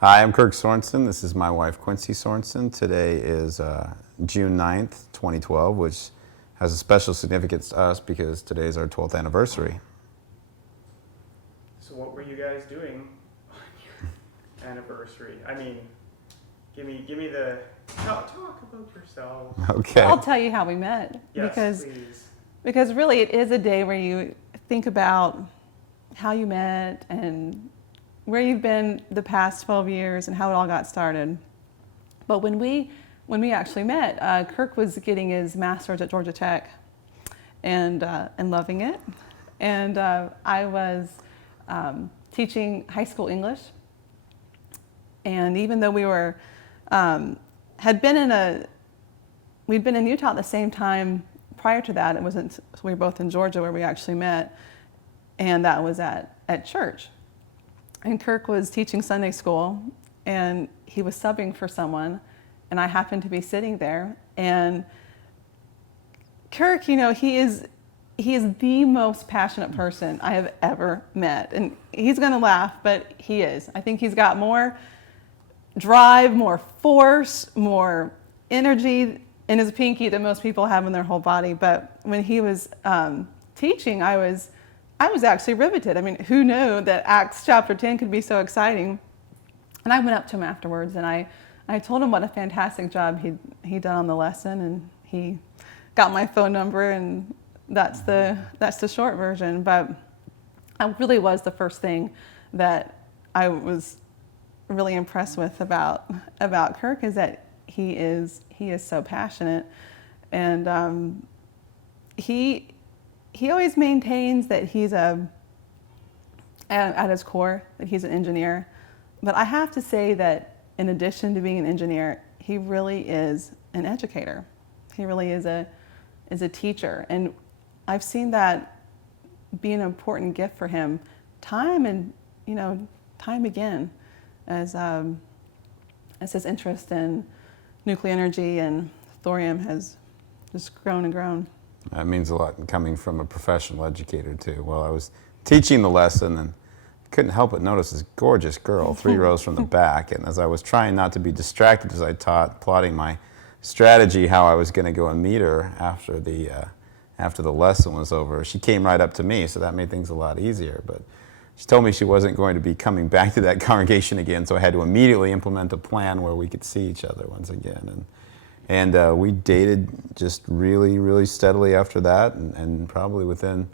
Hi, I'm Kirk Sorensen. This is my wife, Quincy Sorensen. Today is June 9th, 2012, which has a special significance to us because today is our 12th anniversary. So what were you guys doing on your anniversary? I mean, give me the talk about yourselves. Okay. I'll tell you how we met. Yes, please. Because really it is a day where you think about how you met and where you've been the past 12 years and how it all got started. But when we actually met, Kirk was getting his master's at Georgia Tech and loving it. And I was teaching high school English. And even though we'd been in Utah at the same time prior to that, we were both in Georgia where we actually met, and that was at church. And Kirk was teaching Sunday school, and he was subbing for someone, and I happened to be sitting there. And Kirk, he is the most passionate person I have ever met. And he's going to laugh, but he is. I think he's got more drive, more force, more energy in his pinky than most people have in their whole body. But when he was teaching, I was actually riveted. I mean, who knew that Acts chapter 10 could be so exciting? And I went up to him afterwards and I told him what a fantastic job he'd done on the lesson, and he got my phone number, and that's the short version. But it really was the first thing that I was really impressed with about Kirk, is that he is so passionate, and he always maintains that he's at his core that he's an engineer. But I have to say that in addition to being an engineer, he really is an educator. He really is a teacher, and I've seen that be an important gift for him time and time again, as his interest in nuclear energy and thorium has just grown and grown. That means a lot coming from a professional educator, too. Well, I was teaching the lesson and couldn't help but notice this gorgeous girl 3 rows from the back. And as I was trying not to be distracted as I taught, plotting my strategy, how I was going to go and meet her after the lesson was over, she came right up to me, so that made things a lot easier. But she told me she wasn't going to be coming back to that congregation again, so I had to immediately implement a plan where we could see each other once again. And we dated just really, really steadily after that, and probably within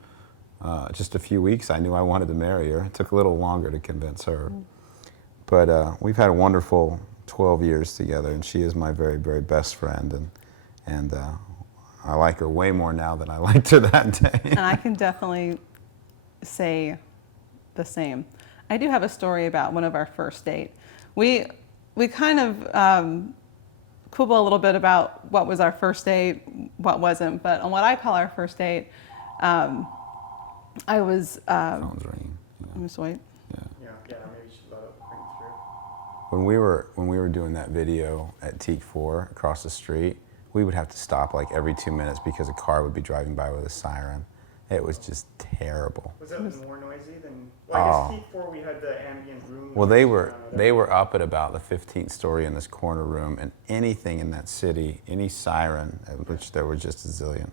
just a few weeks, I knew I wanted to marry her. It took a little longer to convince her. But we've had a wonderful 12 years together, and she is my very, very best friend, and I like her way more now than I liked her that day. And I can definitely say the same. I do have a story about one of our first date. We kind of quibble a little bit about what was our first date, what wasn't. But on what I call our first date, I was. Phone's ringing. Let me just wait. Yeah, maybe you should let it ring through. When we were doing that video at Teak 4 across the street, we would have to stop like every 2 minutes because a car would be driving by with a siren. It was just terrible. Was that more noisy than? Well, I guess T4 we had the ambient room. Well, they were up at about the 15th story in this corner room, and anything in that city, any siren, which there were just a zillion.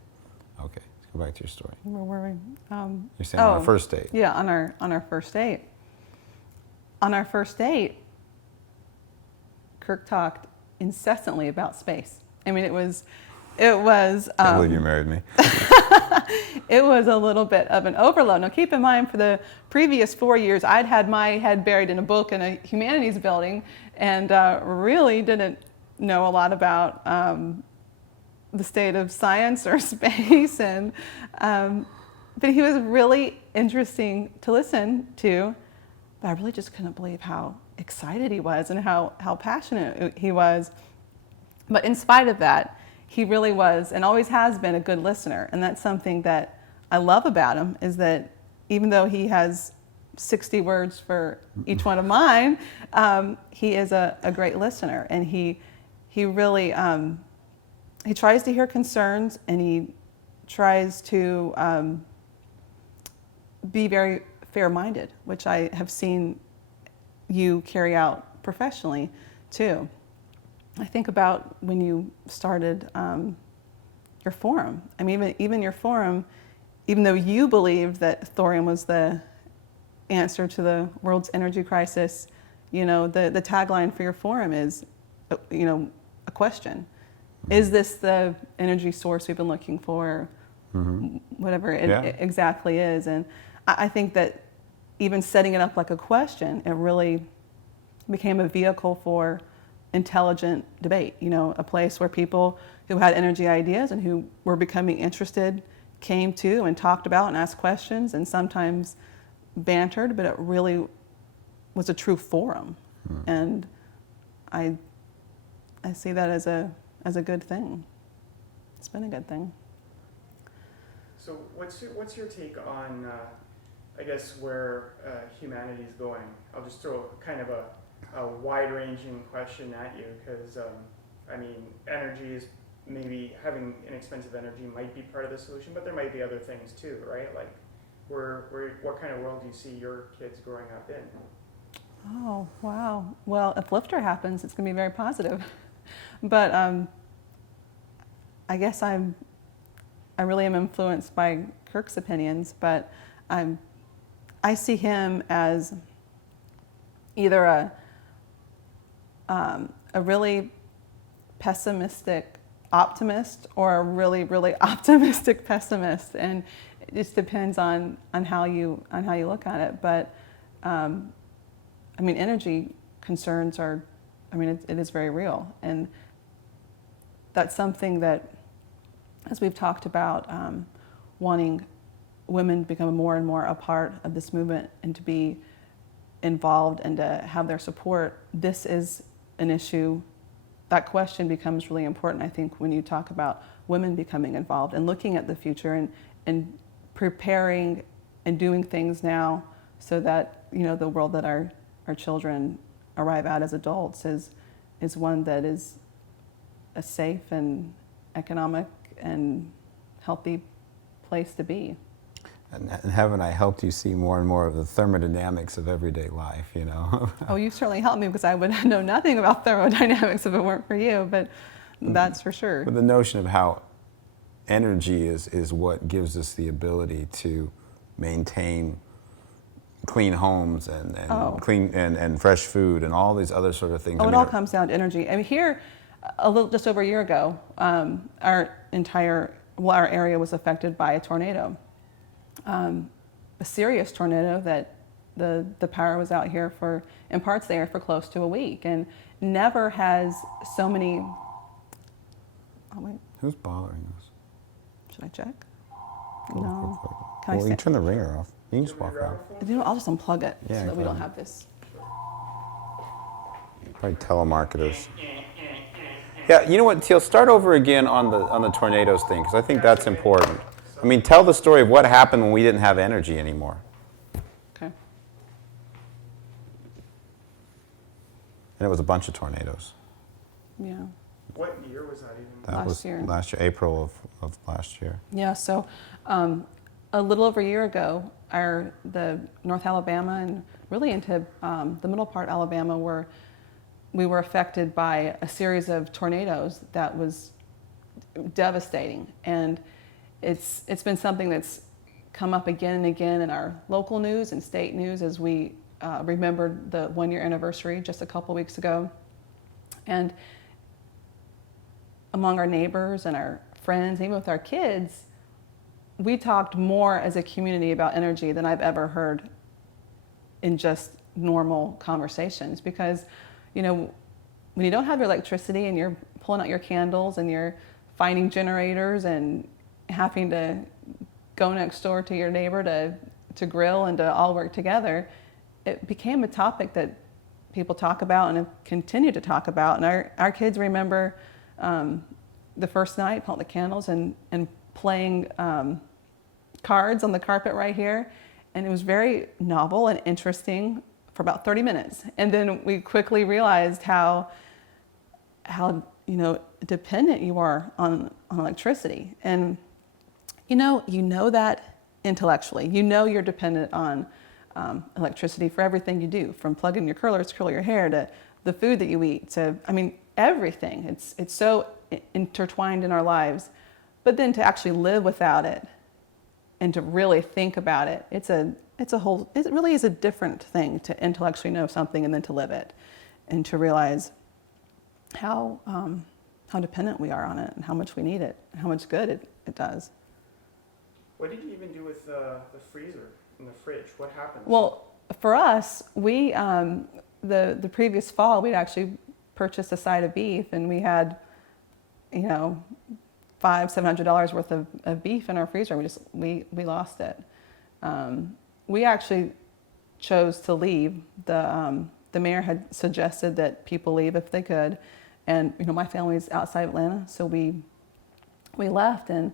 Okay, let's go back to your story. Where were we? You're saying on our first date. Yeah, on our first date. On our first date, Kirk talked incessantly about space. I mean, it was. I believe you married me. It was a little bit of an overload. Now, keep in mind, for the previous 4 years, I'd had my head buried in a book in a humanities building, and really didn't know a lot about the state of science or space. And but he was really interesting to listen to. But I really just couldn't believe how excited he was and how passionate he was. But in spite of that, he really was and always has been a good listener. And that's something that I love about him, is that even though he has 60 words for each one of mine, he is a great listener. And he really, he tries to hear concerns, and he tries to be very fair-minded, which I have seen you carry out professionally too. I think about when you started your forum. I mean, even your forum, even though you believed that thorium was the answer to the world's energy crisis, you know, the tagline for your forum is, you know, a question. Is this the energy source we've been looking for? Whatever it exactly is. And I think that even setting it up like a question, it really became a vehicle for intelligent debate, you know, a place where people who had energy ideas and who were becoming interested came to and talked about and asked questions and sometimes bantered, but it really was a true forum. And I see that as a good thing. It's been a good thing. So what's your take on, I guess, where humanity is going? I'll just throw kind of a wide-ranging question at you, because I mean, energy is maybe having inexpensive energy might be part of the solution, but there might be other things too, right? Like, what kind of world do you see your kids growing up in? Oh, wow. Well, if Lifter happens, it's going to be very positive. But I guess I really am influenced by Kirk's opinions, but I see him as either a really pessimistic optimist or a really, really optimistic pessimist, and it just depends on how you look at it. But I mean, energy concerns are, I mean, it is very real, and that's something that, as we've talked about, wanting women to become more and more a part of this movement and to be involved and to have their support. This is an issue. That question becomes really important, I think, when you talk about women becoming involved and looking at the future and preparing and doing things now so that, you know, the world that our children arrive at as adults is one that is a safe and economic and healthy place to be. And haven't I helped you see more and more of the thermodynamics of everyday life, you know? Oh, you certainly helped me, because I would know nothing about thermodynamics if it weren't for you, but that's for sure. But the notion of how energy is what gives us the ability to maintain clean homes and clean and fresh food and all these other sort of things. Oh, it all comes down to energy. I mean, here, just over a year ago, our area was affected by a tornado. A serious tornado that the power was out here in parts of the area for close to a week, and never has so many. Oh wait. Who's bothering us? Should I check? Go No. quick. Can I Well, you say? can turn the ringer off. You can just walk out. You know, I'll just unplug it Yeah, so that we don't fine. have this. Probably telemarketers. Yeah, you know what, Teal? Start over again on the tornadoes thing, because I think that's important. I mean, tell the story of what happened when we didn't have energy anymore. Okay. And it was a bunch of tornadoes. Yeah. What year was that even? That Last was year. last year, April of last year. Yeah. So, a little over a year ago, the North Alabama and really into the middle part of Alabama we were affected by a series of tornadoes that was devastating, and it's been something that's come up again and again in our local news and state news as we remembered the 1-year anniversary just a couple weeks ago. And among our neighbors and our friends, even with our kids, we talked more as a community about energy than I've ever heard in just normal conversations. Because, you know, when you don't have your electricity and you're pulling out your candles and you're finding generators and having to go next door to your neighbor to grill and to all work together, it became a topic that people talk about and have continued to talk about. And our kids remember the first night, pulling the candles and playing cards on the carpet right here. And it was very novel and interesting for about 30 minutes. And then we quickly realized how you know, dependent you are on electricity. And you know that intellectually. You know you're dependent on electricity for everything you do, from plugging your curlers to curl your hair to the food that you eat, to, I mean, everything. It's so intertwined in our lives. But then to actually live without it and to really think about it, it really is a different thing to intellectually know something and then to live it and to realize how dependent we are on it and how much we need it, and how much good it does. What did you even do with the freezer and the fridge? What happened? Well, for us, we the previous fall we'd actually purchased a side of beef, and we had, you know, $500-700 worth of beef in our freezer. We lost it. We actually chose to leave. The mayor had suggested that people leave if they could, and you know, my family's outside Atlanta, so we left. And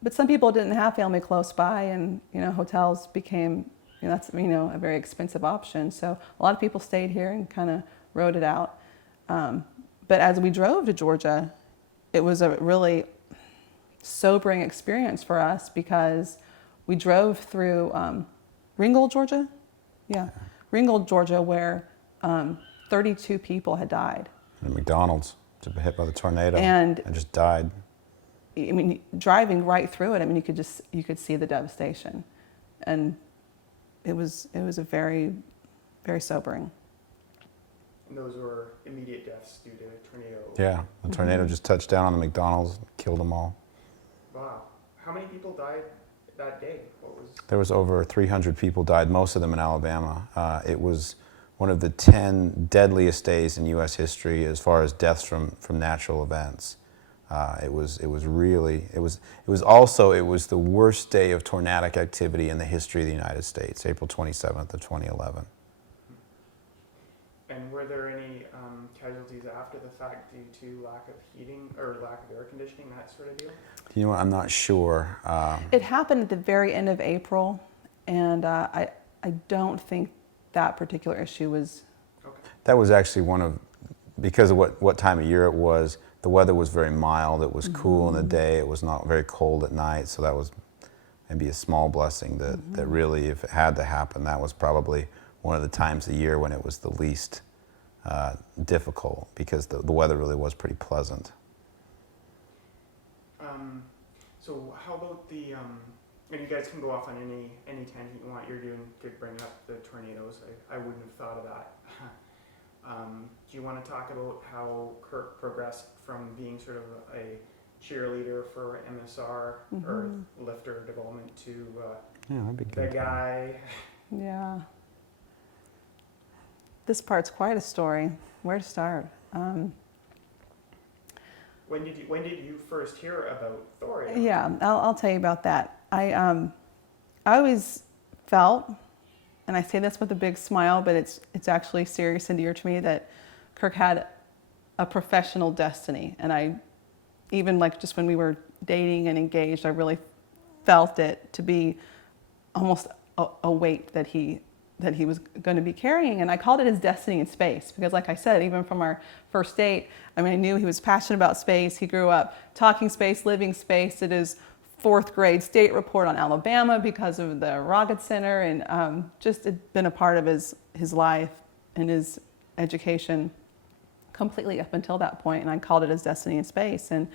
but some people didn't have family close by, and you know, hotels became, you know, that's, you know, a very expensive option. So a lot of people stayed here and kind of rode it out. But as we drove to Georgia, it was a really sobering experience for us because we drove through Ringgold, Georgia. Yeah, Ringgold, Georgia, where 32 people had died. And McDonald's was hit by the tornado And just died. I mean, driving right through it, I mean, you could see the devastation, and it was a very, very sobering. And those were immediate deaths due to a tornado. Yeah, the tornado just touched down on the McDonald's, killed them all. Wow. How many people died that day? There was over 300 people died, most of them in Alabama. It was one of the 10 deadliest days in U.S. history as far as deaths from natural events. It was the worst day of tornadic activity in the history of the United States, April 27th of 2011. And were there any casualties after the fact due to lack of heating or lack of air conditioning, that sort of deal? You know what, I'm not sure. It happened at the very end of April, and I don't think that particular issue was. Okay. That was actually because of what time of year it was. The weather was very mild. It was cool in the day. It was not very cold at night. So that was maybe a small blessing that really, if it had to happen, that was probably one of the times of the year when it was the least difficult, because the weather really was pretty pleasant. So how about and you guys can go off on any tangent you want. You're doing good bringing up the tornadoes. I wouldn't have thought of that. Do you want to talk about how Kirk progressed from being sort of a cheerleader for MSR or lifter development to That'd be the good. guy? Yeah. This part's quite a story. Where to start? When did you first hear about Thor? Yeah, I'll tell you about that. I always felt, and I say this with a big smile, but it's actually serious and dear to me, that Kirk had a professional destiny. And I, even like just when we were dating and engaged, I really felt it to be almost a weight that he was going to be carrying. And I called it his destiny in space because, like I said, even from our first date, I mean, I knew he was passionate about space. He grew up talking space, living space. Did his 4th grade state report on Alabama because of the Rocket Center, and just had been a part of his life and his education completely up until that point. And I called it his destiny in space. And,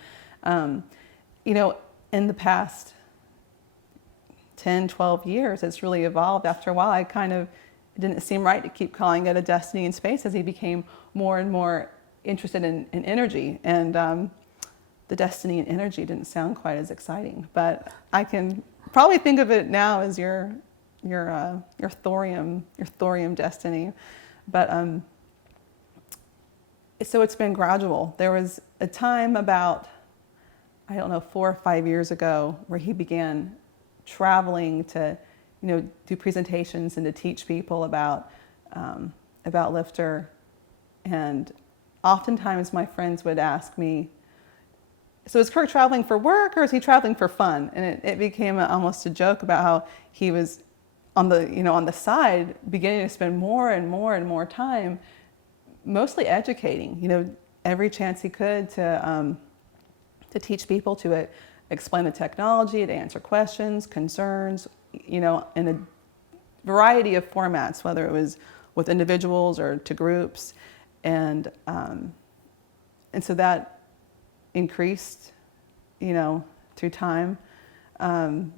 you know, in the past 10, 12 years, it's really evolved. After a while, it didn't seem right to keep calling it a destiny in space as he became more and more interested in energy. And the destiny in energy didn't sound quite as exciting, but I can probably think of it now as your thorium destiny. But so it's been gradual. There was a time about, I don't know, 4 or 5 years ago where he began traveling to, you know, do presentations and to teach people about Lifter. And oftentimes my friends would ask me, so is Kirk traveling for work or is he traveling for fun? And it became almost a joke about how he was on the side beginning to spend more and more and more time mostly educating, you know, every chance he could to teach people, to explain the technology, to answer questions, concerns, you know, in a variety of formats, whether it was with individuals or to groups, and so that increased, through time. And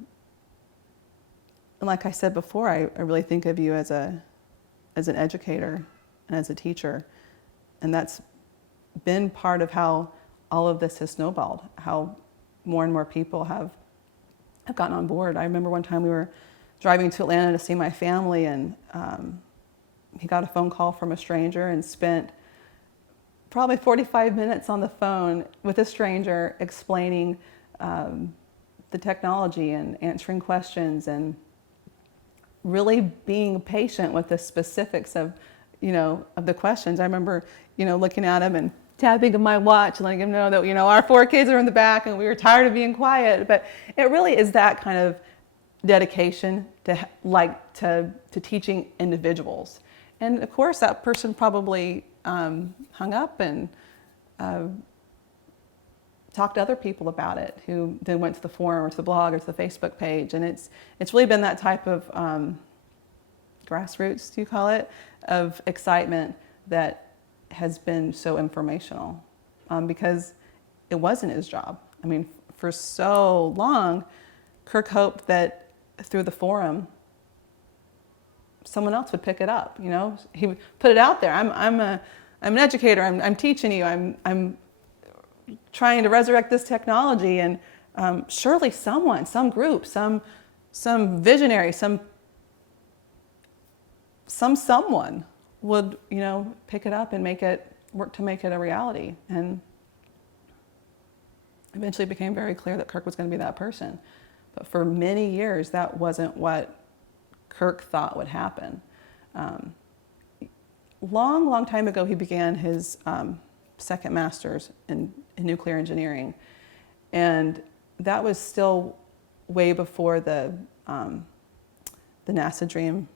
like I said before, I really think of you as an educator and as a teacher, and that's been part of how all of this has snowballed, how more and more people have gotten on board. I remember one time we were driving to Atlanta to see my family, and he got a phone call from a stranger and spent probably 45 minutes on the phone with a stranger explaining the technology and answering questions and really being patient with the specifics of the questions. I remember, looking at him and tapping of my watch and letting him know that, our 4 kids are in the back and we were tired of being quiet. But it really is that kind of dedication to teaching individuals. And of course, that person probably hung up and talked to other people about it, who then went to the forum or to the blog or to the Facebook page. And it's really been that type of grassroots, do you call it, of excitement that has been so informational, because it wasn't his job. I mean, for so long, Kirk hoped that through the forum, someone else would pick it up. He would put it out there. I'm an educator. I'm teaching you. I'm trying to resurrect this technology, and surely someone, some group, some visionary, someone would pick it up and work to make it a reality. And eventually it became very clear that Kirk was going to be that person. But for many years, that wasn't what Kirk thought would happen. Long time ago, he began his second master's in nuclear engineering, and that was still way before the NASA dream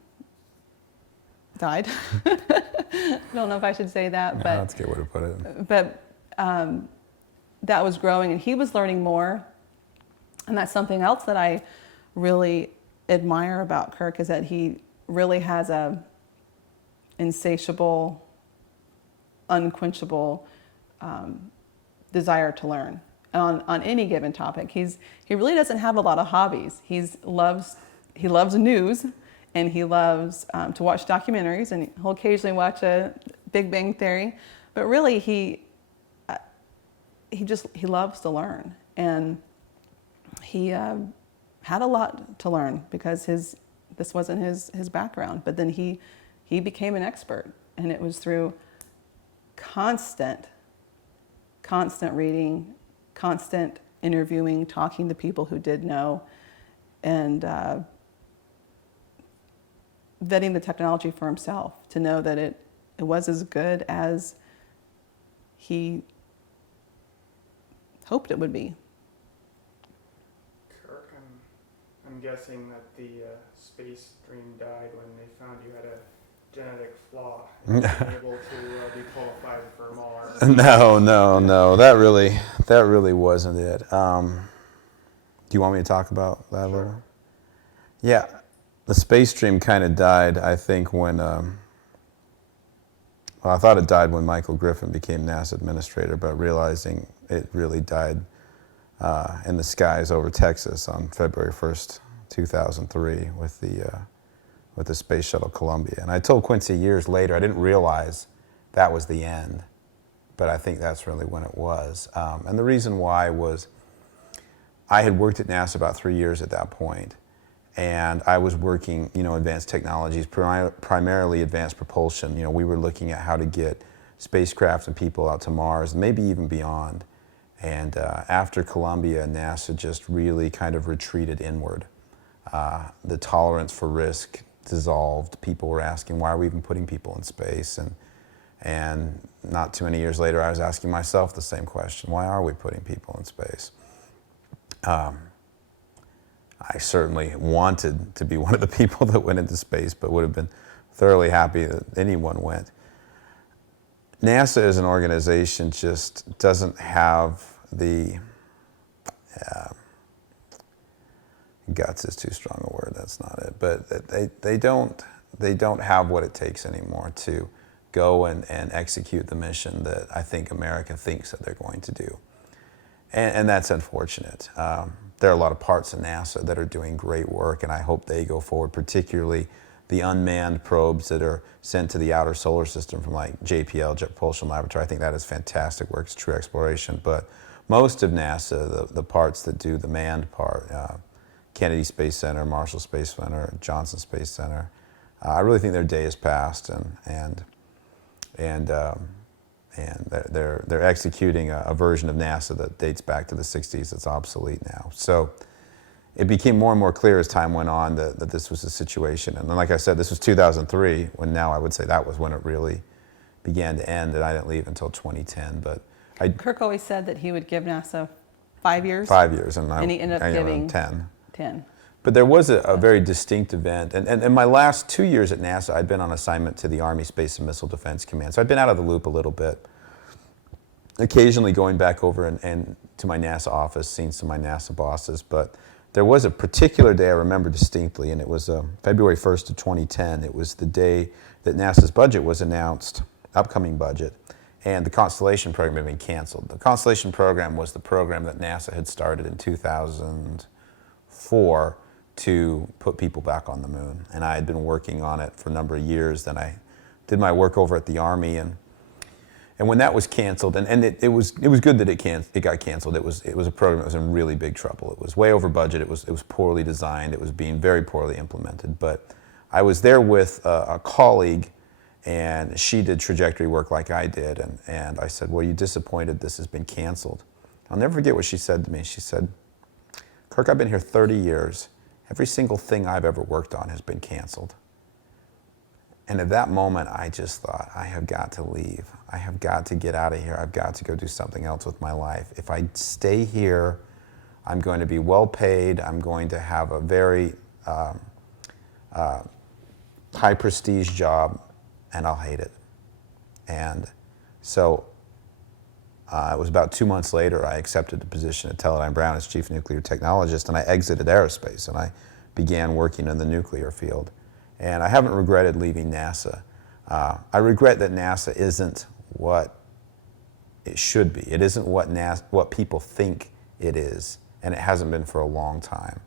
died. I don't know if I should say that, Yeah, but that's a good way to put it. But that was growing, and he was learning more. And that's something else that I really admire about Kirk, is that he really has a insatiable, unquenchable desire to learn on any given topic. He really doesn't have a lot of hobbies. He loves news, and he loves to watch documentaries, and he'll occasionally watch a Big Bang Theory. But really, he loves to learn, and he had a lot to learn because this wasn't his background. But then he became an expert, and it was through constant reading, constant interviewing, talking to people who did know, and vetting the technology for himself to know that it was as good as he hoped it would be. Kirk, I'm guessing that the space dream died when they found you had a genetic flaw and able to be qualified for Mars. No, that really wasn't it. Do you want me to talk about that a little? Yeah, the space dream kind of died, I think, when I thought it died when Michael Griffin became NASA administrator, but realizing it really died in the skies over Texas on February 1st, 2003 with the Space Shuttle Columbia. And I told Quincy years later, I didn't realize that was the end, but I think that's really when it was. And the reason why was I had worked at NASA about 3 years at that point, and I was working, advanced technologies, primarily advanced propulsion. We were looking at how to get spacecraft and people out to Mars, maybe even beyond. And after Columbia, NASA just really kind of retreated inward. The tolerance for risk dissolved. People were asking, why are we even putting people in space? And not too many years later, I was asking myself the same question, why are we putting people in space? I certainly wanted to be one of the people that went into space, but would have been thoroughly happy that anyone went. NASA as an organization just doesn't have the guts is too strong a word, that's not it, but they don't they don't have what it takes anymore to go and execute the mission that I think America thinks that they're going to do. And that's unfortunate. There are a lot of parts of NASA that are doing great work, and I hope they go forward, particularly the unmanned probes that are sent to the outer solar system from like JPL, Jet Propulsion Laboratory. I think that is fantastic work. It's true exploration. But most of NASA, the parts that do the manned part, Kennedy Space Center, Marshall Space Center, Johnson Space Center, I really think their day is past, and they're executing a version of NASA that dates back to the 60s that's obsolete now. So it became more and more clear as time went on that this was the situation. And then, like I said, this was 2003, when now I would say that was when it really began to end, and I didn't leave until 2010. But Kirk always said that he would give NASA 5 years. 5 years, and he ended up giving 10. 10. But there was a very distinct event. And in my last 2 years at NASA, I'd been on assignment to the Army Space and Missile Defense Command. So I'd been out of the loop a little bit, occasionally going back over and to my NASA office, seeing some of my NASA bosses. But there was a particular day I remember distinctly, and it was February 1st of 2010. It was the day that NASA's budget was announced, upcoming budget, and the Constellation program had been canceled. The Constellation program was the program that NASA had started in 2004 to put people back on the moon. And I had been working on it for a number of years. Then I did my work over at the Army, and when that was canceled, and it was good that it got canceled. It was a program that was in really big trouble. It was way over budget. It was poorly designed. It was being very poorly implemented. But I was there with a colleague, and she did trajectory work like I did. And I said, "Well, are you disappointed this has been canceled?" I'll never forget what she said to me. She said, "Kirk, I've been here 30 years. Every single thing I've ever worked on has been canceled." And at that moment, I just thought, I have got to leave. I have got to get out of here. I've got to go do something else with my life. If I stay here, I'm going to be well paid. I'm going to have a very high prestige job, and I'll hate it. And so it was about 2 months later, I accepted the position at Teledyne Brown as chief nuclear technologist, and I exited aerospace, and I began working in the nuclear field. And I haven't regretted leaving NASA. I regret that NASA isn't what it should be. It isn't what people think it is, and it hasn't been for a long time.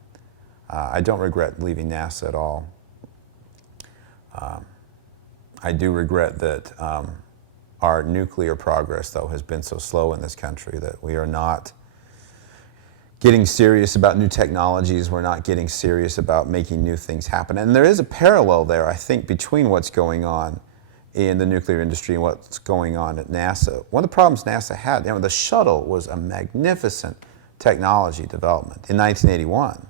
I don't regret leaving NASA at all. I do regret that our nuclear progress, though, has been so slow in this country, that we are not getting serious about new technologies. We're not getting serious about making new things happen. And there is a parallel there, I think, between what's going on in the nuclear industry and what's going on at NASA. One of the problems NASA had, the shuttle was a magnificent technology development in 1981.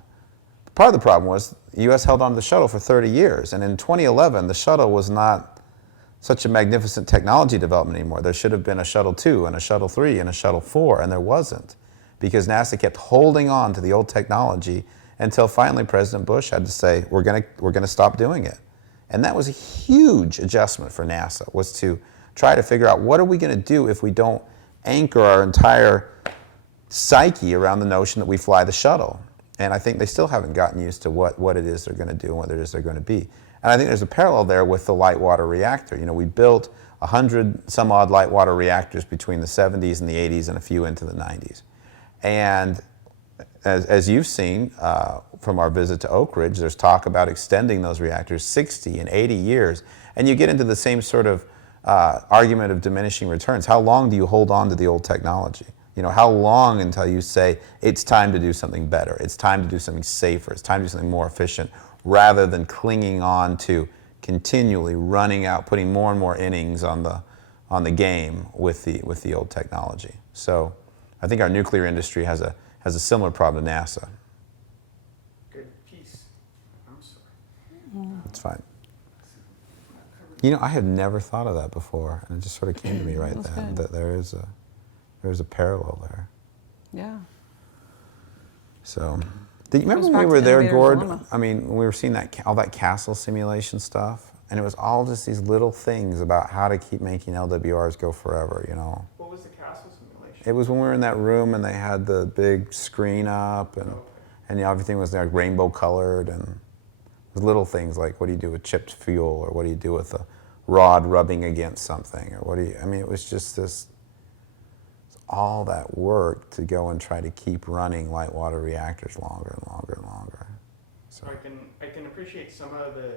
Part of the problem was the U.S. held on to the shuttle for 30 years. And in 2011, the shuttle was not such a magnificent technology development anymore. There should have been a Shuttle 2 and a Shuttle 3 and a Shuttle 4, and there wasn't, because NASA kept holding on to the old technology until finally President Bush had to say, we're gonna stop doing it. And that was a huge adjustment for NASA, was to try to figure out, what are we gonna do if we don't anchor our entire psyche around the notion that we fly the shuttle? And I think they still haven't gotten used to what it is they're gonna do and what it is they're gonna be. And I think there's a parallel there with the light water reactor. We built 100 some odd light water reactors between the 70s and the 80s and a few into the 90s. And as you've seen from our visit to Oak Ridge, there's talk about extending those reactors 60 and 80 years. And you get into the same sort of argument of diminishing returns. How long do you hold on to the old technology? How long until you say, it's time to do something better, it's time to do something safer, it's time to do something more efficient, rather than clinging on to continually running out, putting more and more innings on the game with the old technology. So I think our nuclear industry has a similar problem to NASA. Good piece. I'm sorry. It's fine. I had never thought of that before, and it just sort of came to me right then, that there's a parallel there. Yeah. So, do you remember when we were there, Gord? I mean, when we were seeing all that castle simulation stuff, and it was all just these little things about how to keep making LWRs go forever, What was the castle simulation? It was when we were in that room and they had the big screen up, and everything was like rainbow colored, and little things like, what do you do with chipped fuel, or what do you do with a rod rubbing against something, or what do you, I mean, it was just this, all that work to go and try to keep running light water reactors longer and longer and longer. So I can appreciate some of the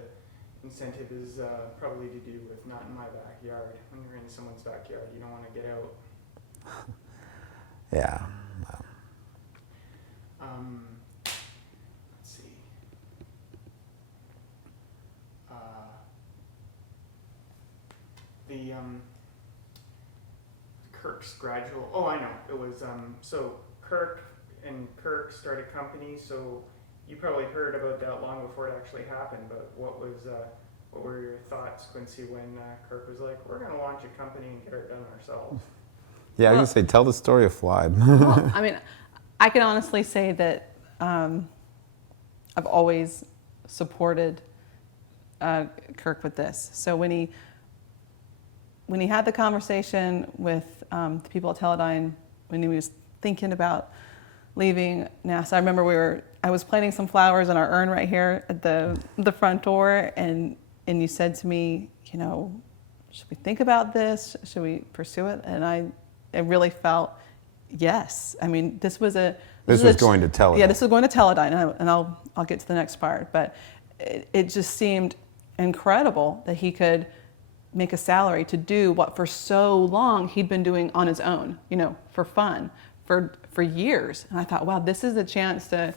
incentive is probably to do with not in my backyard. When you're in someone's backyard, you don't want to get out. yeah. Let's see. The Kirk's gradual. Oh, I know. It was so Kirk and Kirk started companies. So you probably heard about that long before it actually happened. But what were your thoughts, Quincy, when Kirk was like, "We're going to launch a company and get it done ourselves"? Yeah, I was gonna say, tell the story of Flybe. Well, I mean, I can honestly say that I've always supported Kirk with this. So when he had the conversation with the people at Teledyne, when he was thinking about leaving NASA, I remember I was planting some flowers in our urn right here at the front door, and you said to me, you know, should we think about this? Should we pursue it? And I really felt yes. I mean, this was going to Teledyne. Yeah, this was going to Teledyne, and I'll get to the next part. But it just seemed incredible that he could make a salary to do what for so long he'd been doing on his own, you know, for fun, for years. And I thought, wow, this is a chance to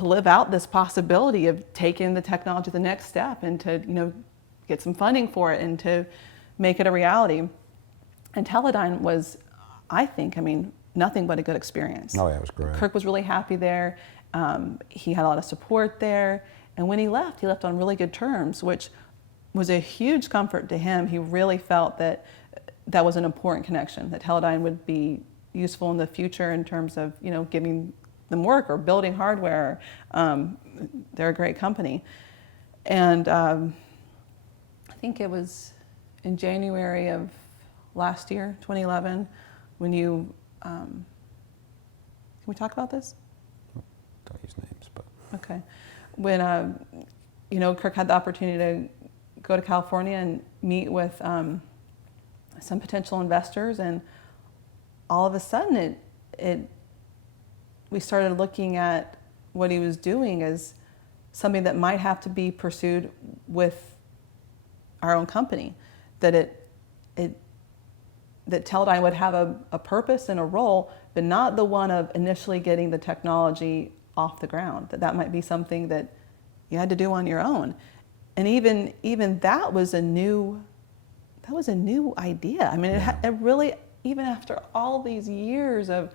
live out this possibility of taking the technology to the next step and to, you know, get some funding for it and to make it a reality. And Teledyne was, I think, I mean, nothing but a good experience. Oh yeah, it was great. Kirk was really happy there. He had a lot of support there. And when he left on really good terms, which was a huge comfort to him. He really felt that that was an important connection, that Teledyne would be useful in the future in terms of, you know, giving them work or building hardware. They're a great company. And I think it was in January of last year, 2011, when you, can we talk about this? Don't use names, but. Okay. When, you know, Kirk had the opportunity to go to California and meet with some potential investors, and all of a sudden we started looking at what he was doing as something that might have to be pursued with our own company, that Teledyne would have a purpose and a role, but not the one of initially getting the technology off the ground, that might be something that you had to do on your own. And even that was a new idea. I mean, it really, even after all these years of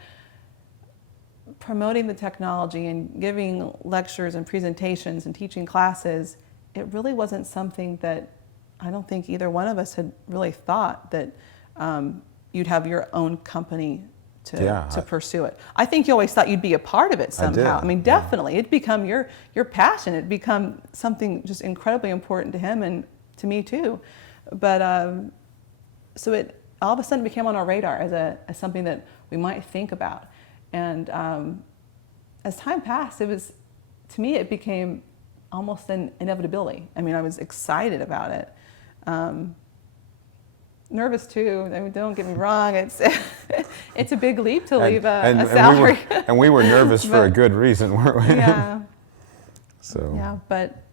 promoting the technology and giving lectures and presentations and teaching classes, it really wasn't something that I don't think either one of us had really thought that you'd have your own company to pursue it. I think you always thought you'd be a part of it somehow. I mean, definitely. It'd become your passion. It'd become something just incredibly important to him and to me too. But so it all of a sudden became on our radar as something that we might think about. And as time passed, to me, it became almost an inevitability. I mean, I was excited about it. Nervous too. I mean, don't get me wrong. It's a big leap to leave a salary. And we were nervous for a good reason, weren't we? Yeah. So. Yeah, but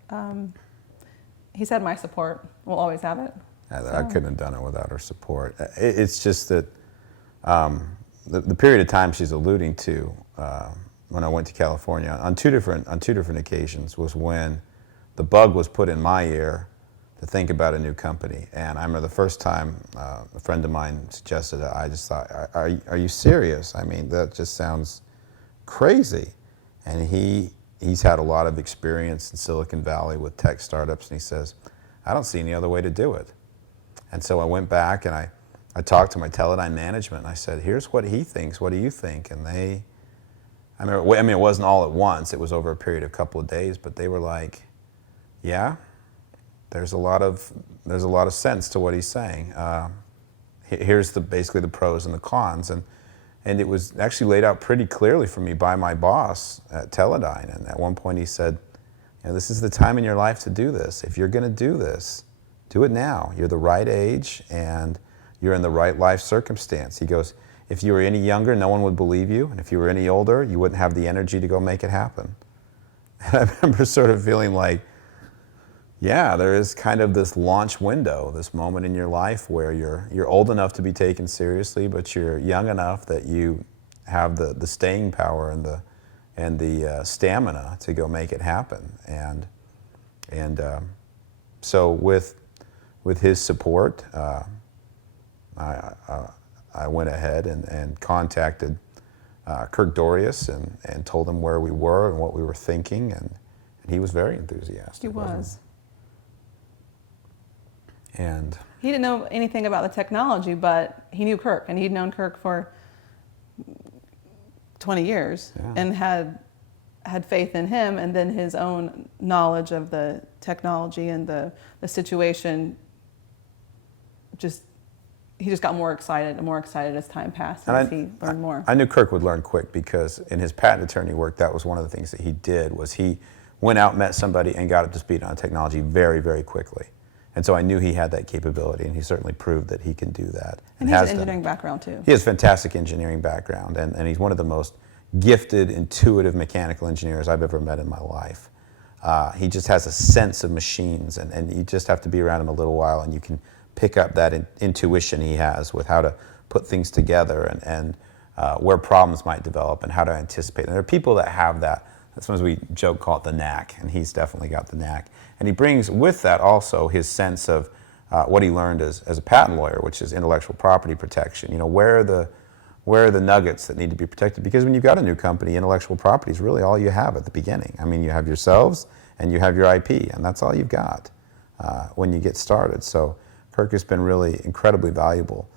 he's had my support. We'll always have it. I couldn't have done it without her support. It's just that the period of time she's alluding to when I went to California on two different occasions was when the bug was put in my ear to think about a new company. And I remember the first time a friend of mine suggested it, I just thought, are you serious? I mean, that just sounds crazy. And he's had a lot of experience in Silicon Valley with tech startups, and he says, I don't see any other way to do it. And so I went back and I talked to my Teledyne management, and I said, here's what he thinks, what do you think? And I mean, it wasn't all at once, it was over a period of a couple of days, but they were like, yeah, there's a lot of sense to what he's saying. Here's basically the pros and the cons, and it was actually laid out pretty clearly for me by my boss at Teledyne. And at one point he said, this is the time in your life to do this. If you're going to do this, do it now. You're the right age and you're in the right life circumstance. He goes, if you were any younger, no one would believe you. And if you were any older, you wouldn't have the energy to go make it happen. And I remember sort of feeling like, yeah, there is kind of this launch window, this moment in your life where you're old enough to be taken seriously, but you're young enough that you have the staying power and the stamina to go make it happen. And so with his support, I went ahead and contacted Kirk Dorius and told him where we were and what we were thinking, and he was very enthusiastic. He was. And he didn't know anything about the technology, but he knew Kirk, and he'd known Kirk for 20 years and had faith in him, and then his own knowledge of the technology and the situation he just got more excited and more excited as time passed and as he learned more. I knew Kirk would learn quick because in his patent attorney work, that was one of the things that he did, was he went out, met somebody, and got up to speed on technology very, very quickly. And so I knew he had that capability, and he certainly proved that he can do that. And he has an engineering background, too. He has a fantastic engineering background, and he's one of the most gifted, intuitive mechanical engineers I've ever met in my life. He just has a sense of machines, and you just have to be around him a little while, and you can pick up that intuition he has with how to put things together and where problems might develop and how to anticipate. And there are people that have that. Sometimes we joke, call it the knack, and he's definitely got the knack. And he brings with that also his sense of what he learned as a patent lawyer, which is intellectual property protection. Where are the nuggets that need to be protected? Because when you've got a new company, intellectual property is really all you have at the beginning. I mean, you have yourselves and you have your IP, and that's all you've got when you get started. So Kirk has been really incredibly valuable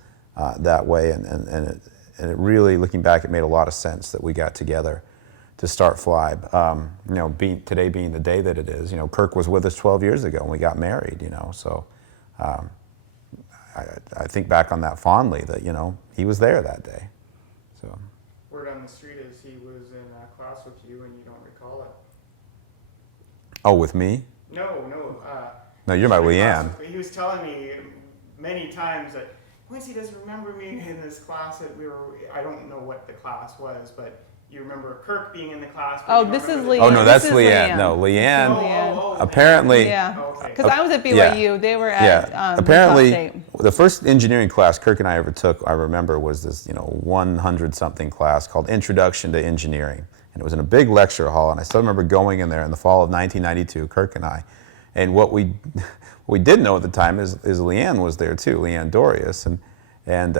that way, and it really, looking back, it made a lot of sense that we got together to start Flybe. Today being the day that it is, Kirk was with us 12 years ago and we got married, so I think back on that fondly, that, he was there that day. So word on the street is he was in a class with you and you don't recall it. Oh, with me? No. No, you're my Leanne. He was telling me many times that Quincy doesn't remember me in this class that I don't know what the class was, but you remember Kirk being in the class. Oh, this is Leanne. Oh, no, that's This is Leanne. No, Leanne. Oh, apparently. Yeah. Oh, okay. Because I was at BYU. They were at apparently, Utah State. the first engineering class Kirk and I ever took, I remember, was this 100-something class called Introduction to Engineering. And it was in a big lecture hall, and I still remember going in there in the fall of 1992, Kirk and I. And what we didn't know at the time is Leanne was there too, Leanne Dorius, and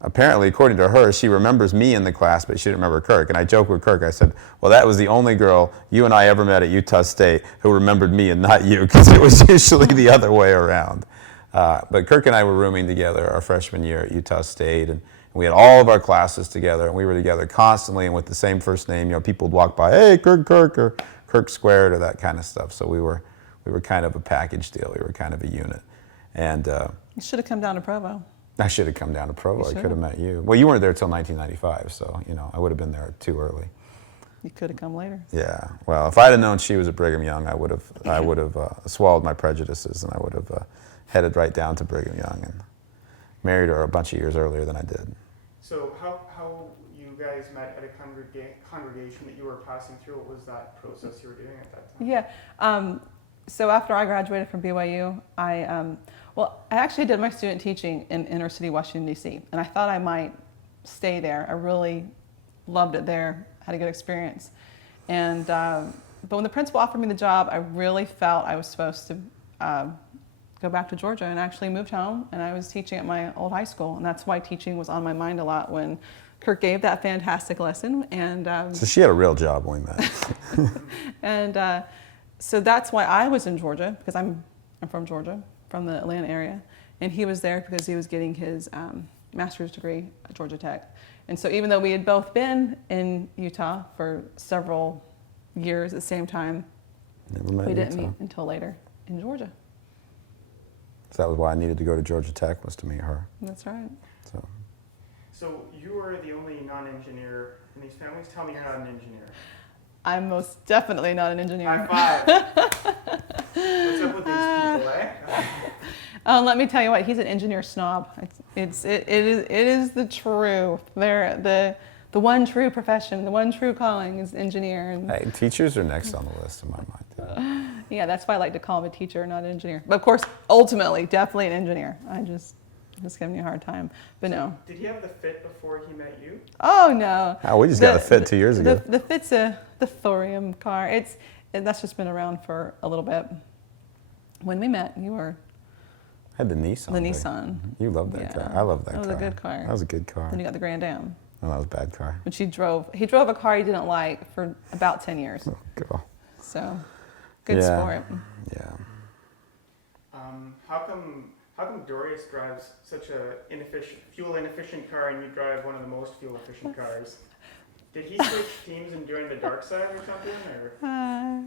apparently, according to her, she remembers me in the class, but she didn't remember Kirk. And I joked with Kirk, I said, well, that was the only girl you and I ever met at Utah State who remembered me and not you, because it was usually the other way around. But Kirk and I were rooming together our freshman year at Utah State, and we had all of our classes together, and we were together constantly and with the same first name. People would walk by, hey, Kirk, or Kirk Squared, or that kind of stuff. So we were kind of a package deal. We were kind of a unit. And You should have come down to Provo. I should have come down to Provo. I could have met you. Well, you weren't there till 1995, so I would have been there too early. You could have come later. Yeah. Well, if I'd have known she was at Brigham Young, I would have swallowed my prejudices, and I would have headed right down to Brigham Young and married her a bunch of years earlier than I did. So how you guys met at a congregation that you were passing through? What was that process you were doing at that time? Yeah. So after I graduated from BYU, I actually did my student teaching in inner city Washington, D.C., and I thought I might stay there. I really loved it there, had a good experience. And but when the principal offered me the job, I really felt I was supposed to go back to Georgia, and actually moved home, and I was teaching at my old high school, and that's why teaching was on my mind a lot when Kirk gave that fantastic lesson. And so she had a real job when we met. And so that's why I was in Georgia, because I'm from Georgia, from the Atlanta area, and he was there because he was getting his master's degree at Georgia Tech. And so even though we had both been in Utah for several years at the same time, we didn't meet until later in Georgia. So that was why I needed to go to Georgia Tech, was to meet her. That's right. So you were the only non-engineer in these families? Tell me you're not an engineer. I'm most definitely not an engineer. High five. What's up with these people, eh? Let me tell you what, he's an engineer snob. It is the truth. They're the one true profession, the one true calling is engineer. And Hey, teachers are next on the list in my mind, too. yeah, that's why I like to call him a teacher, not an engineer. But of course, ultimately, definitely an engineer. I just giving you a hard time. But no. Did he have the fit before he met you? Oh no. Oh, we just got a Fit 2 years ago. The Fit's the thorium car. That's just been around for a little bit. When we met, you were I had the Nissan. the thing. Nissan. You loved that Yeah. car. I love that car. That was a good car. That was a good car. Then you got the Grand Am, Oh, that was a bad car. which he drove a car he didn't like for about 10 years. Oh, girl. So, good Yeah. sport. Yeah. How come Dorius drives such a fuel inefficient car and you drive one of the most fuel efficient cars? Did he switch teams and join the dark side or something? Or?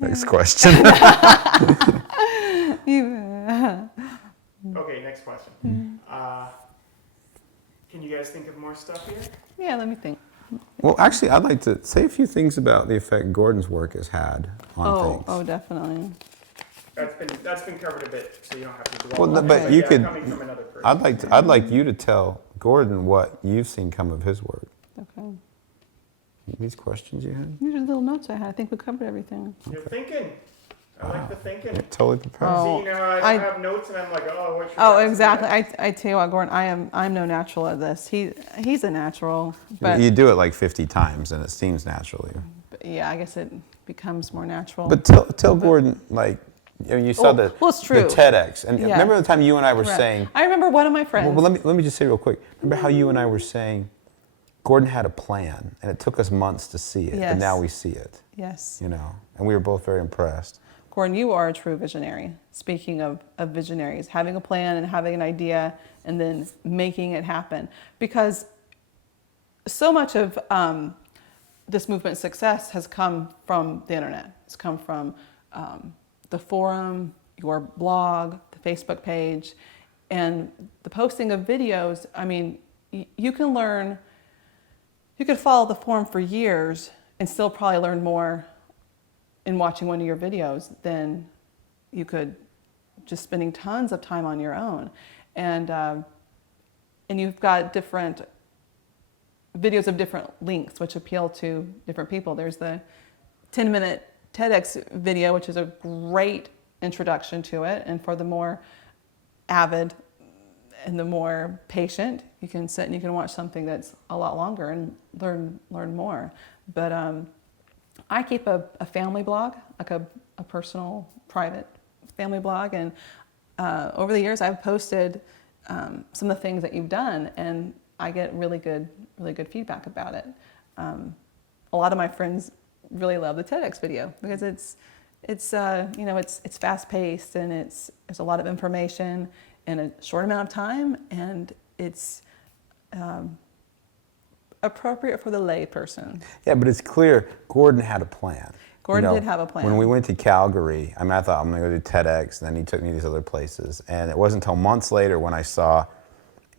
Next question. Okay, next question. Can you guys think of more stuff here? Yeah, let me think. Well, actually, I'd like to say a few things about the effect Gordon's work has had on things. Oh, definitely. That's been covered a bit, so you don't have to dwell Well, on no, it. but you could. Coming from another person. I'd like you to tell Gordon what you've seen come of his work. Okay. These questions you had. These are the little notes I had. I think we covered everything. You're thinking. I like the thinking. Totally prepared. Oh, See, now I have notes and I'm like, oh, what should Oh, I say exactly. next? I tell you what, Gordon, I'm no natural at this. He's a natural, but You do it like 50 times, and it seems natural. yeah, I guess it becomes more natural. But tell Gordon, like, you saw the it's true. the TEDx, and Yeah. remember the time you and I were Correct. saying. I remember one of my friends. Well, let me just say real quick. Remember how you and I were saying, Gordon had a plan, and it took us months to see it, Yes. but now we see it. Yes. You know, and we were both very impressed. Gordon, you are a true visionary. Speaking of visionaries, having a plan and having an idea and then making it happen. Because so much of this movement's success has come from the internet. It's come from the forum, your blog, the Facebook page, and the posting of videos. I mean, you can learn, you could follow the forum for years and still probably learn more in watching one of your videos than you could just spending tons of time on your own. And you've got different videos of different lengths which appeal to different people. There's the 10-minute TEDx video, which is a great introduction to it. And for the more avid and the more patient, you can sit and you can watch something that's a lot longer and learn more. But I keep a family blog, like a personal, private family blog, and over the years I've posted some of the things that you've done, and I get really good feedback about it. A lot of my friends really love the TEDx video because it's fast paced and it's a lot of information in a short amount of time, and it's appropriate for the lay person. Yeah, but it's clear Gordon had a plan. Gordon did have a plan. When we went to Calgary, I mean, I thought I'm going to go do TEDx, and then he took me to these other places. And it wasn't until months later when I saw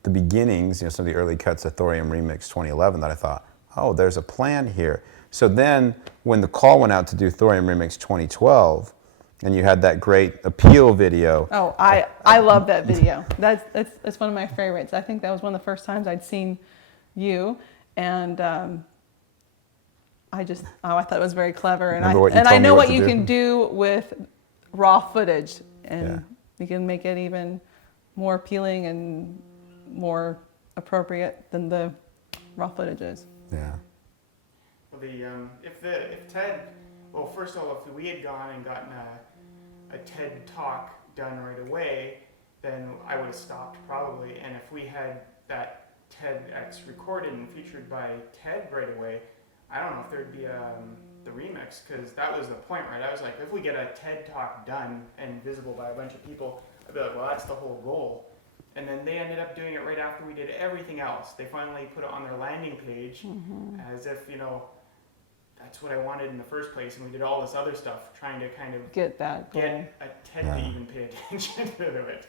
the beginnings, some of the early cuts of Thorium Remix 2011 that I thought, oh, there's a plan here. So then when the call went out to do Thorium Remix 2012, and you had that great appeal video. Oh, I love that video. That's one of my favorites. I think that was one of the first times I'd seen you. And I thought it was very clever, and I know what you can do with raw footage, and you can make it even more appealing and more appropriate than the raw footage is. Yeah. Well, if Ted, well, first of all, if we had gone and gotten a TED talk done right away, then I would have stopped probably. And if we had that TEDx recorded and featured by Ted right away, I don't know if there'd be the remix, because that was the point, right? I was like, if we get a TED talk done and visible by a bunch of people, I'd be like, well, that's the whole goal. And then they ended up doing it right after we did everything else. They finally put it on their landing page as if, that's what I wanted in the first place. And we did all this other stuff trying to kind of Get a TED to even pay attention to it.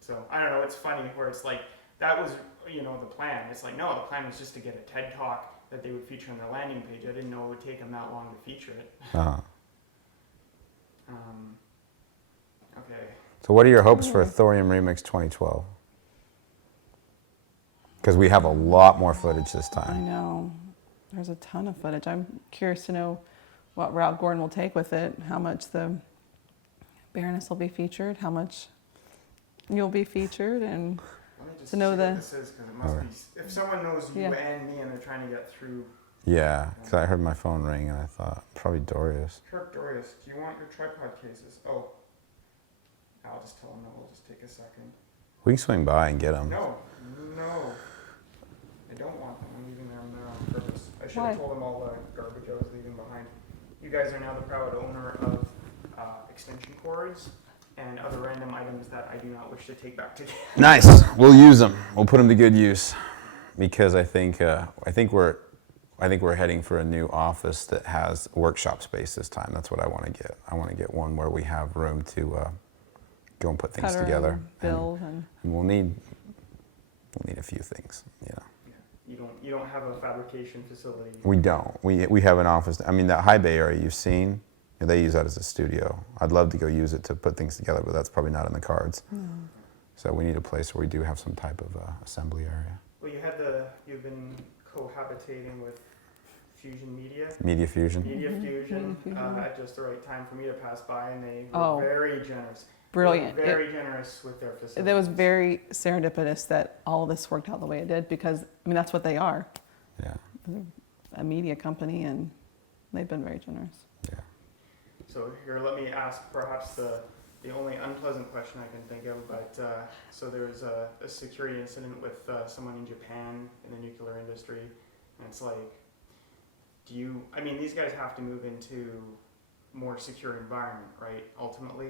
So I don't know, it's funny where it's like, that was, the plan. It's like, no, the plan was just to get a TED talk that they would feature on their landing page. I didn't know it would take them that long to feature it. Uh-huh. Okay. So what are your hopes for Thorium Remix 2012? Because we have a lot more footage this I time. know. There's a ton of footage. I'm curious to know what route Gordon will take with it, how much the Baroness will be featured, how much you'll be featured, and Let me just to know see the- what this is, because it must Alright. be. If someone knows you Yeah. and me, and they're trying to get through. Yeah, because I heard my phone ring and I thought, probably Dorius. Kirk Dorius, do you want your tripod cases? Oh. I'll just tell him no. We'll just take a second. We can swing by and get them. No. I don't want them. I'm leaving them there on purpose. I should Why? have told them all the garbage I was leaving behind. You guys are now the proud owner of extension cords and other random items that I do not wish to take back to you. Nice. We'll use them. We'll put them to good use, because I think we're heading for a new office that has workshop space this time. That's what I want to get. I want to get one where we have room to go and put things cutter together. and build. And And we'll need a few things. Yeah. You don't have a fabrication facility. We don't. We have an office. I mean, that high bay area you've seen, they use that as a studio. I'd love to go use it to put things together, but that's probably not in the cards. So we need a place where we do have some type of assembly area. Well, you've been cohabitating with Fusion Media. Media Fusion. Media Fusion, Fusion. at just the right time for me to pass by, and they Oh. were very generous. brilliant. They were very generous with their facilities. It was very serendipitous that all of this worked out the way it did, because, I mean, that's what they are, Yeah. a media company, and they've been very generous. Yeah. So here, let me ask perhaps the only unpleasant question I can think of, but so there was a security incident with someone in Japan in the nuclear industry, and it's like, I mean, these guys have to move into more secure environment, right? Ultimately,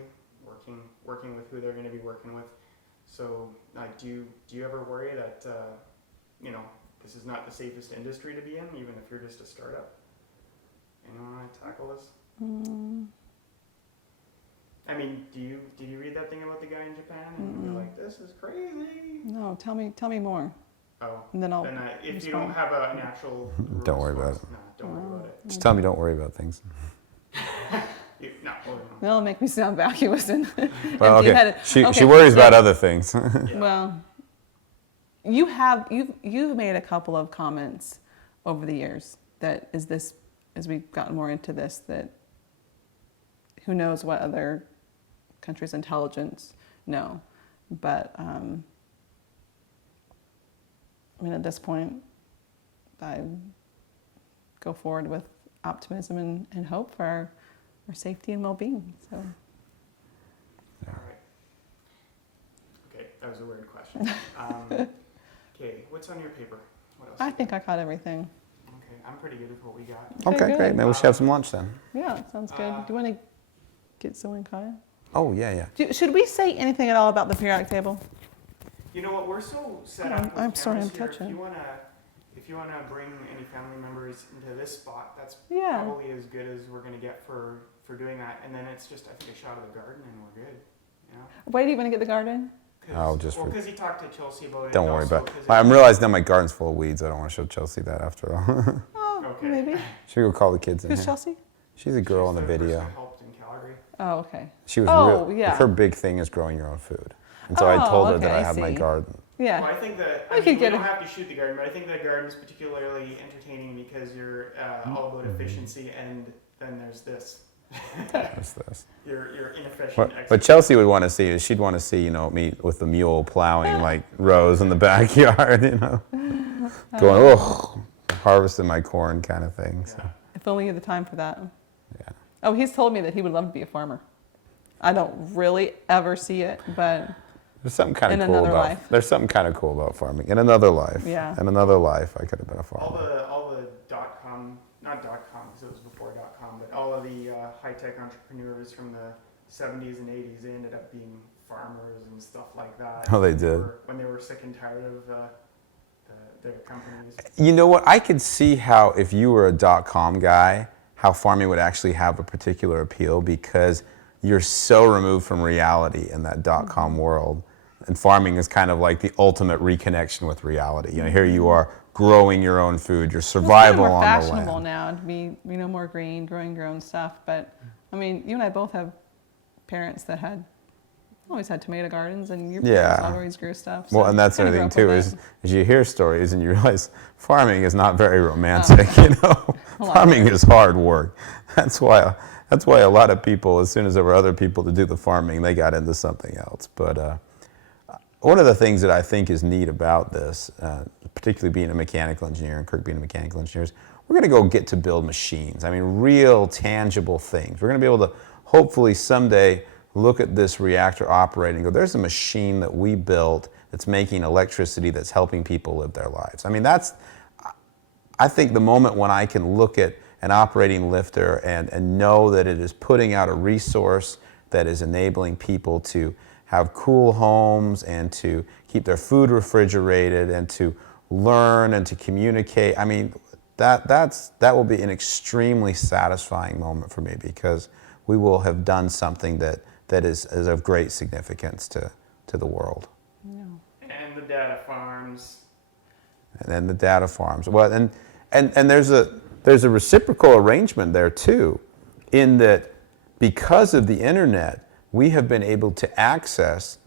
working with who they're going to be working with. So do you ever worry that, this is not the safest industry to be in, even if you're just a startup? Anyone want to tackle this? I mean, did you read that thing about the guy in Japan? And you're like, this is crazy. No, tell me more, Oh, and then I'll. then if you respond. don't have a natural Don't worry about response, no, don't worry about it. Just tell me don't worry about things. No. That'll make me sound vacuous and Well, okay. empty-headed. She worries about other things. Yeah. Well, you've made a couple of comments over the years that as we've gotten more into this, that who knows what other countries' intelligence know, but I mean, at this point, I go forward with optimism and hope for our safety and well-being. So. All right. Okay, that was a weird question. Okay, what's on your paper? What else? I think I caught everything. Okay, I'm pretty good with what we got. Okay, good. great. Maybe we should have some lunch then. Yeah, sounds good. Do you want to get someone, Kaya? Oh, yeah. Should we say anything at all about the periodic table? You know what? We're so set I'm- up with I'm sorry, cameras I'm here. touching. If you wanna bring any family members into this spot, that's Yeah. probably as good as we're gonna get for doing that. And then it's just, I think, a shot of the garden, and we're good. You know? Why do you want to get the garden? Oh, just for- because he talked to Chelsea about it. Don't and worry also about it. 'cause I'm realizing now my garden's full of weeds. I don't want to show Chelsea that after all. Oh, Okay. maybe. Should we go call the kids in Who's here? Chelsea? She's a girl in the she's person video. who helped in Calgary. Oh, okay. She was Oh, real. yeah. Her big thing is growing your own food. And so I told her Oh, that okay, I I have my see. garden. Yeah. Well, I think that We I could mean, we get don't a- have to shoot the garden, but I think the garden's particularly entertaining because you're all about efficiency, and then there's this. What's this? You're inefficient. What execution. Chelsea would want to see is she'd want to see, me with the mule plowing like rows in the backyard, going, oh, harvesting my corn kind of thing. So, If only you had the time for that. yeah. Oh, he's told me that he would love to be a farmer. I don't really ever see it, but There's something kind In of cool another about. life. There's something kind of cool about farming. In another life. Yeah. In another life, I could have been a all farmer. the .com, not .com because it was before .com, but all of the high-tech entrepreneurs from the 70s and 80s, they ended up being farmers and stuff like that. Oh, they did. When they were sick and tired of their companies. You know what? I could see how if you were a .com guy, how farming would actually have a particular appeal because you're so removed from reality in that .com world. And farming is kind of like the ultimate reconnection with reality. Here you are growing your own food, your Well, it's survival more on the fashionable land. now to be, more green, growing your own stuff. But I mean, you and I both have parents that always had tomato gardens, and your parents Yeah. always grew stuff. Well, so and that's kinda another grew thing up too, with it. is you hear stories and you realize farming is not very romantic, you know. A lot of Farming work. is hard work. That's why a lot of people, as soon as there were other people to do the farming, they got into something else. But one of the things that I think is neat about this, particularly being a mechanical engineer and Kirk being a mechanical engineer, is we're going to go get to build machines. I mean, real tangible things. We're going to be able to hopefully someday look at this reactor operating and go, there's a machine that we built that's making electricity that's helping people live their lives. I mean, I think the moment when I can look at an operating lifter and know that it is putting out a resource that is enabling people to have cool homes and to keep their food refrigerated and to learn and to communicate. I mean, that will be an extremely satisfying moment for me, because we will have done something that is of great significance to the world. And the data farms. And then the data farms. Well, and there's a reciprocal arrangement there too, in that because of the internet, we have been able to access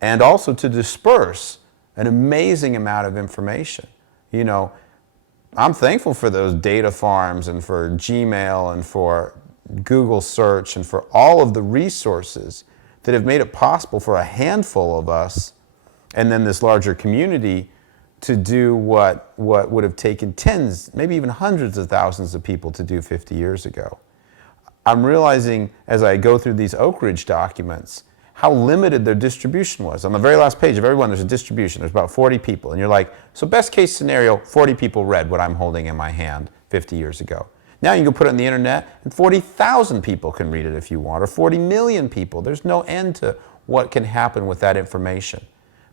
and also to disperse an amazing amount of information. You know, I'm thankful for those data farms and for Gmail and for Google search and for all of the resources that have made it possible for a handful of us and then this larger community to do what would have taken tens, maybe even hundreds of thousands of people to do 50 years ago. I'm realizing as I go through these Oak Ridge documents how limited their distribution was. On the very last page of every one, there's a distribution. There's about 40 people. And you're like, so best case scenario, 40 people read what I'm holding in my hand 50 years ago. Now you can put it on the internet and 40,000 people can read it if you want, or 40 million people. There's no end to what can happen with that information,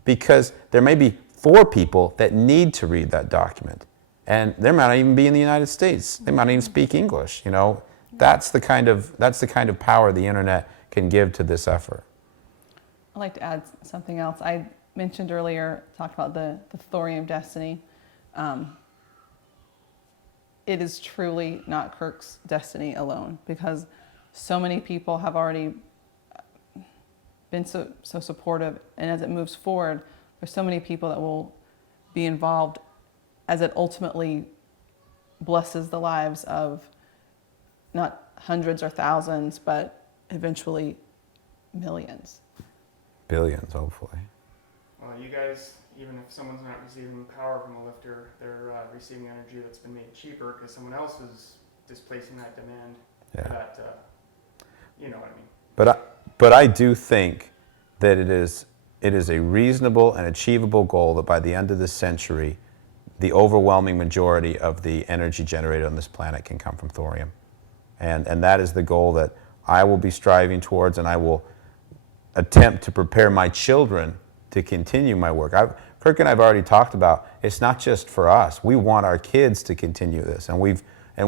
because there may be 4 people that need to read that document, and they might not even be in the United States. They might not even speak English. You know, that's the kind of power the internet can give to this effort. I'd like to add something else. I mentioned earlier, talked about the thorium destiny. It is truly not Kirk's destiny alone, because so many people have already been so supportive, and as it moves forward, there's so many people that will be involved as it ultimately blesses the lives of not hundreds or thousands, but eventually millions. Billions, hopefully. Well, you guys, even if someone's not receiving power from a lifter, they're receiving energy that's been made cheaper because someone else is displacing that demand. Yeah. That, you know what I mean. But I do think that it is a reasonable and achievable goal that by the end of this century, the overwhelming majority of the energy generated on this planet can come from thorium. And that is the goal that I will be striving towards, and I will attempt to prepare my children to continue my work. Kirk and I have already talked about, it's not just for us. We want our kids to continue this, and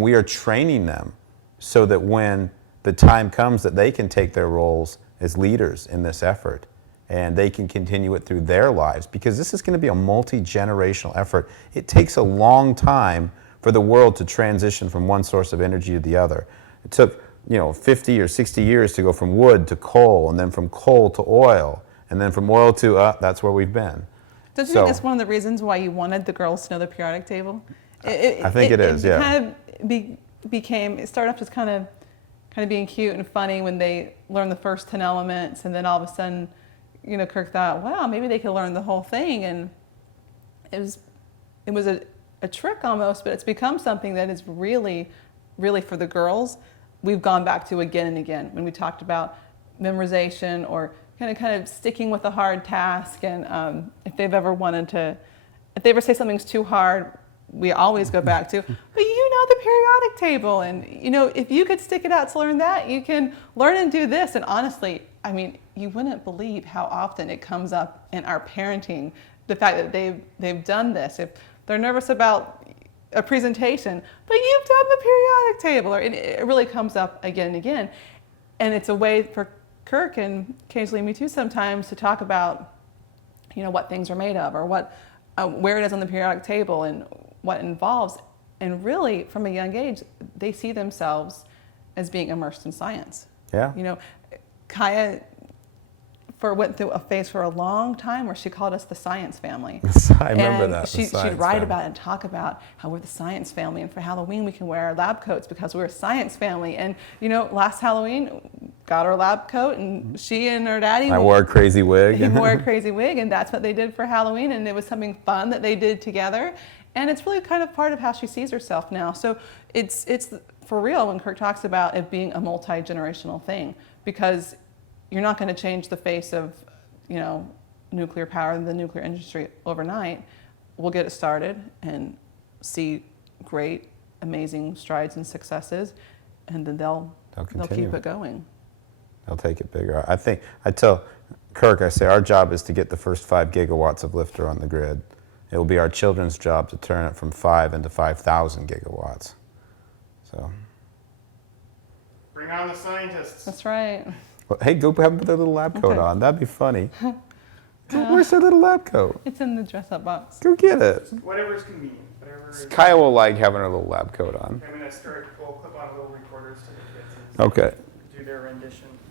we are training them so that when the time comes that they can take their roles as leaders in this effort, and they can continue it through their lives, because this is going to be a multi-generational effort. It takes a long time for the world to transition from one source of energy to the other. It took 50 or 60 years to go from wood to coal, and then from coal to oil, and then from oil to, that's where we've been. Don't you think that's one of the reasons why you wanted the girls to know the periodic table? I think it is, yeah. It kind of became, it started off just kind of being cute and funny when they learned the first 10 elements, and then all of a sudden, Kirk thought, wow, maybe they could learn the whole thing, and it was a trick almost, but it's become something that is really, really for the girls. We've gone back to again and again when we talked about memorization or kind of sticking with a hard task, and if they ever say something's too hard, we always go back to, but the periodic table, and if you could stick it out to learn that, you can learn and do this. And honestly, I mean, you wouldn't believe how often it comes up in our parenting, the fact that they've done this. If they're nervous about a presentation, but you've done the periodic table, or it really comes up again and again. And it's a way for Kirk, and occasionally me too sometimes, to talk about what things are made of, or what where it is on the periodic table and what it involves. And really, from a young age, they see themselves as being immersed in science. Yeah. You know, Kaya went through a phase for a long time where she called us the science family. I remember And that. she'd write about it and talk about how we're the science family, and for Halloween we can wear our lab coats because we're a science family. And you know, last Halloween, got her lab coat, and she and her daddy. I wore a crazy wig. He wore a crazy wig, and that's what they did for Halloween, and it was something fun that they did together. And it's really kind of part of how she sees herself now. So it's for real when Kirk talks about it being a multi-generational thing, because you're not going to change the face of, you know, nuclear power and the nuclear industry overnight. We'll get it started and see great, amazing strides and successes, and then they'll continue. keep it going. They'll take it bigger. I tell Kirk, I say our job is to get the first 5 gigawatts of lifter on the grid. It will be our children's job to turn it from 5 into 5,000 gigawatts. So. Bring on the scientists. That's right. Well, hey, go have their little lab coat Okay. on. That'd be funny. Where's their little lab coat? It's in the dress-up box. Go get it. Whatever's convenient. Whatever. Kaya will like having her little lab coat on. I'm gonna start. We'll clip on little recorders to the kids. Okay. Do their rendition.